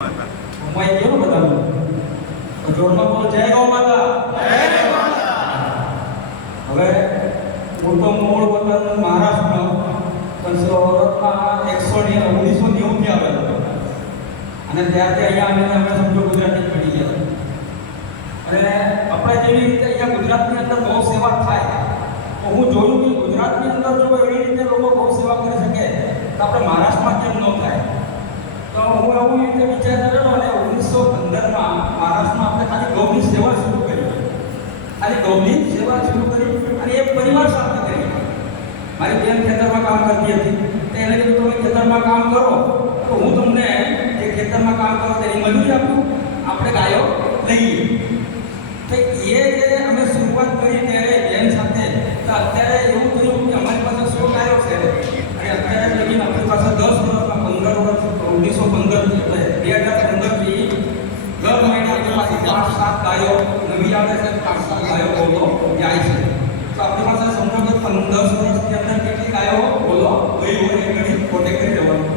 Mobile કેવું તો જોરમાં બોલો જય ગૌ માતા. હવે હું તો મૂળ વતન મહારાષ્ટ્રનો પણ સુરતમાં એકસો ને ઓગણીસો નેવુંથી આવેલો અને ત્યારથી અહીંયા આવીને અમે સમજો ગુજરાતી પડી ગયા. અને આપણે જેવી રીતે અહીંયા ગુજરાતની અંદર બહુ સેવા થાય તો હું જોયું કે ગુજરાતની અંદર જો એવી રીતે લોકો બહુ સેવા કરી શકે તો આપણે મહારાષ્ટ્રમાં કેમ ન થાય? તો હું રીતે વિચાર કર્યો અને ઓગણીસો પંદરમાં મહારાષ્ટ્રમાં આપણે ખાલી ગૌની સેવા શરૂ કરી. ખાલી ગૌની સેવા શરૂ કરી અને એ પરિવાર સાથે કરી મારી બેન ખેતરમાં કામ કરતી હતી. તો એને કીધું ખેતરમાં કામ કરો. તો હું તમને જે ખેતરમાં કામ કરો તેની મજૂરી આપું. આપણે ગાયો લઈએ. તો એ જે અમે શરૂઆત કરી ત્યારે બેન સાથે, તો અત્યારે એવું થયું કે અમારી પાસે સો ગાયો છે અને અત્યારે લગીને આપણી પાસે દસ વર્ષમાં પંદર વર્ષ ઓગણીસો પંદર એટલે બે હજાર પંદરથી દર મહિને આપણી પાસે પાંચ સાત ગાયો નવી આવે છે પાંચ સાત ગાયો બોલો જાય છે. તો આપણી પાસે કે પંદર વર્ષની અંદર કેટલી ગાયો બોલો ગઈ હોય એ ઘણી પોતે કરી દેવાનું.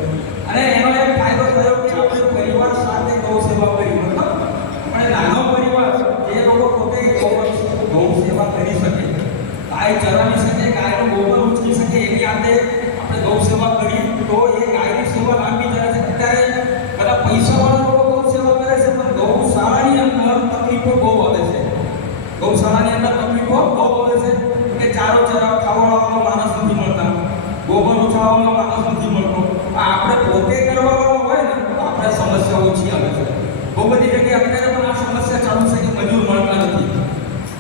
અને એનો એક ફાયદો થયો કે આપણે પરિવાર સાથે ગૌ સેવા કરી, મતલબ આપણે નાનો પરિવાર, જે લોકો પોતે ગૌ સેવા કરી શકે, ગાય ચરાવી શકે, ગાયનો ગોબર ઉચકી શકે, એની આતે આપણે ગૌ સેવા કરી, તો એ ગાયની તકલીફો બહુ આવે છે. ગૌશાળાની અંદર તકલીફો બહુ આવે છે. કે ચારો ચરાવ ખાવાવાળો માણસ નથી મળતા. ગોબર ઉછાળવાનો માણસ નથી મળતો. આ આપણે પોતે કરવાનો હોય ને, તો આપણે સમસ્યા ઓછી આવે છે. બહુ બધી જગ્યાએ અત્યારે પણ આ સમસ્યા ચાલુ છે કે મજૂર મળતા નથી.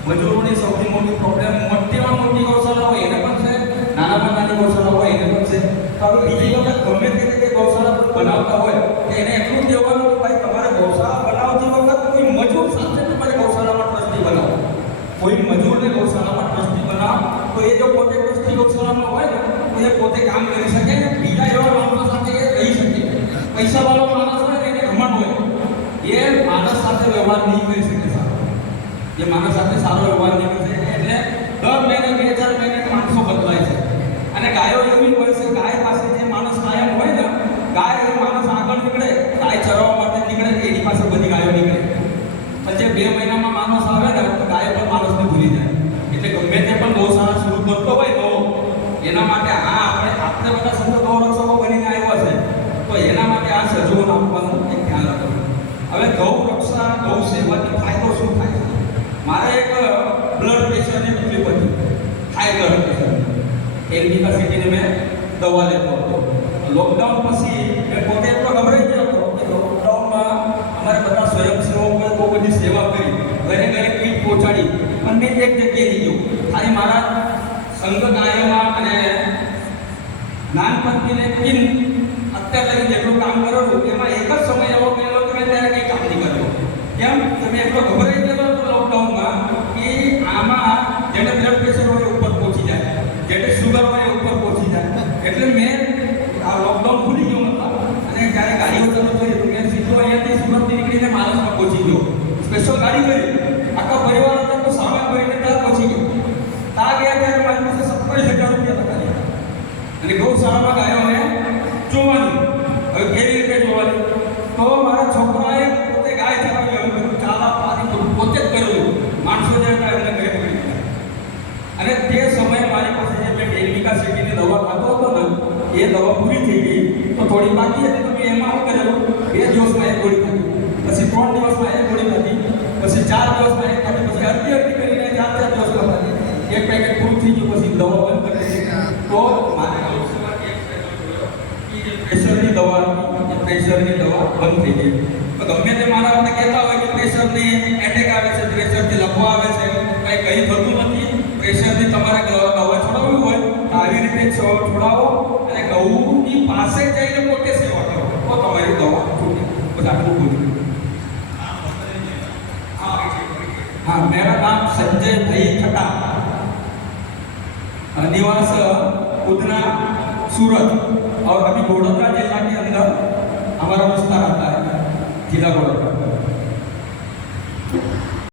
મજૂરોની સૌથી મોટી પ્રોબ્લેમ મોટીમાં મોટી ગૌશાળા હોય, એને પણ છે. નાનામાં નાની ગૌશાળા હોય, એને પણ છે. તો બીજી વખત ગમે તે રીતે ગૌશાળા બનાવતા હોય તો એને એટલું જ કહેવાનું કે ભાઈ તમારે ગૌશાળા બનાવતી વખત કોઈ મજૂર સાથે તમારે ગૌશાળામાં ટ્રસ્ટી બનાવો કોઈ મજૂરને ગૌશાળામાં ટ્રસ્ટી બનાવો તો એ જો પોતે ટ્રસ્ટી ગૌશાળામાં હોય ને તો એ પોતે કામ કરી શકે ને બીજા એવા માણસો સાથે એ રહી શકે પૈસાવાળો માણસ હોય ને એને ઘમંડ હોય એ માણસ સાથે વ્યવહાર નહીં કરી શકે સારો. જે માણસ સાથે સારો વ્યવહાર નહીં કરી શકે. એટલે દર મહિને બે હજાર મહિને માણસો બદલાય છે. અને ગાયો એવી હોય છે, ગાય પાસે જે માણસ કાયમ હોય ને, ગાય એ માણસ આગળ નીકળે, ગાય ચરવા માટે નીકળે, એની પાસે બધી ગાયો નીકળે. પણ જે બે મહિનામાં માણસ આવે ને, તો ગાય પણ માણસને ભૂલી જાય. એટલે ગમે તે પણ ગૌશાળા શરૂ કરતો હોય તો એના માટે આ આપણે આપણે બધા સંત ગૌરક્ષકો બનીને આવ્યા છે, તો એના માટે આ સજીવન આપવાનું ખ્યાલ રાખવું હવે ગૌ રક્ષા ગૌ સેવાથી ફાયદો શું થાય? મારે એક બ્લડ પ્રેશરની તકલીફ હતી. હાઈ પ્રેશર એની પાસેથી મેં દવા લેતો હતો. લોકડાઉન પછી મેં પોતે એટલો ગભરાઈ ગયો હતો કે લોકડાઉનમાં અમારે બધા સ્વયંસેવકોએ બહુ બધી સેવા કરી. ઘરે ઘરે કીટ પહોંચાડી. પણ મેં એક જગ્યાએ ગયો. ખાલી મારા સંગત આયોમાં અને નાનપણથી ને ટીમ અત્યાર સુધી જેટલું કામ કરેલું, એમાં એક જ સમય એવો ગયેલો કે મેં ત્યારે કંઈ કામ નહીં કર્યો કેમ આમાં જેને ઉપર પહોંચી જાય. ઉપર પહોંચી જાય. એટલે મેં લોકડાઉન ખુલી ગયો મતલબ. અને જ્યારે ગાડીઓ ચાલુ થઈ તો સીધો અહીંયાથી સુરતથી નીકળીને માણસમાં પહોંચી ગયો. સ્પેશિયલ ગાડી કરી આખા પરિવાર હતો ભરીને ત્યાં પહોંચી ગયો. ત્યાં ગયા ત્યારે મારી પાસે સત્તાવીસ હજાર રૂપિયા હતા. અને ગૌશાળામાં ગાયોને જોવાની હવે કેવી રીતે જોવાની તો મારા છોકરાએ પોતે ગાય ચરાવી હવે બધું ચાલા પાણી બધું પોતે જ કરેલું માણસો જે હતા એમને ઘરે પડી ગયા અને તે સમયે મારી પાસે જે મેં ડેલિકા સિટીની દવા ખાતો હતો ને એ દવા પૂરી થઈ ગઈ તો થોડી બાકી હતી તો મેં એમાં શું કરેલું બે દિવસમાં એક ગોળી ખાધી પછી ત્રણ દિવસમાં એક ગોળી ખાધી પછી ચાર દિવસમાં એક ખાધી પછી અડધી અડધી કરીને ચાર ચાર દિવસમાં ખાધી. એક પેકેટ પૂરું થઈ ગયું પછી દવા બંધ કરી દીધી. તો મારે ગૌશાળાથી એક ફાયદો થયો કે જે પ્રેશરની દવા હતી, એ પ્રેશરની દવા બંધ થઈ ગઈ. તો ગમે તે મારા વખતે કહેતા હોય કે પ્રેશરની એટેક આવે છે પ્રેશરથી લખવા આવે છે કંઈ કંઈ થતું નથી. પ્રેશરની તમારે દવા દવા છોડાવવી હોય તો આવી રીતે છો- છોડાવો. અને ગૌની પાસે જઈને પોતે સેવા કરો તો તમારી દવા છૂટે બસ આટલું બોલું हाँ मेरा नाम संजय भाई खटा निवास उदना सूरत और अभी बड़ौदा जिला के अंदर हमारा विस्तार आता है जिला बड़ौदा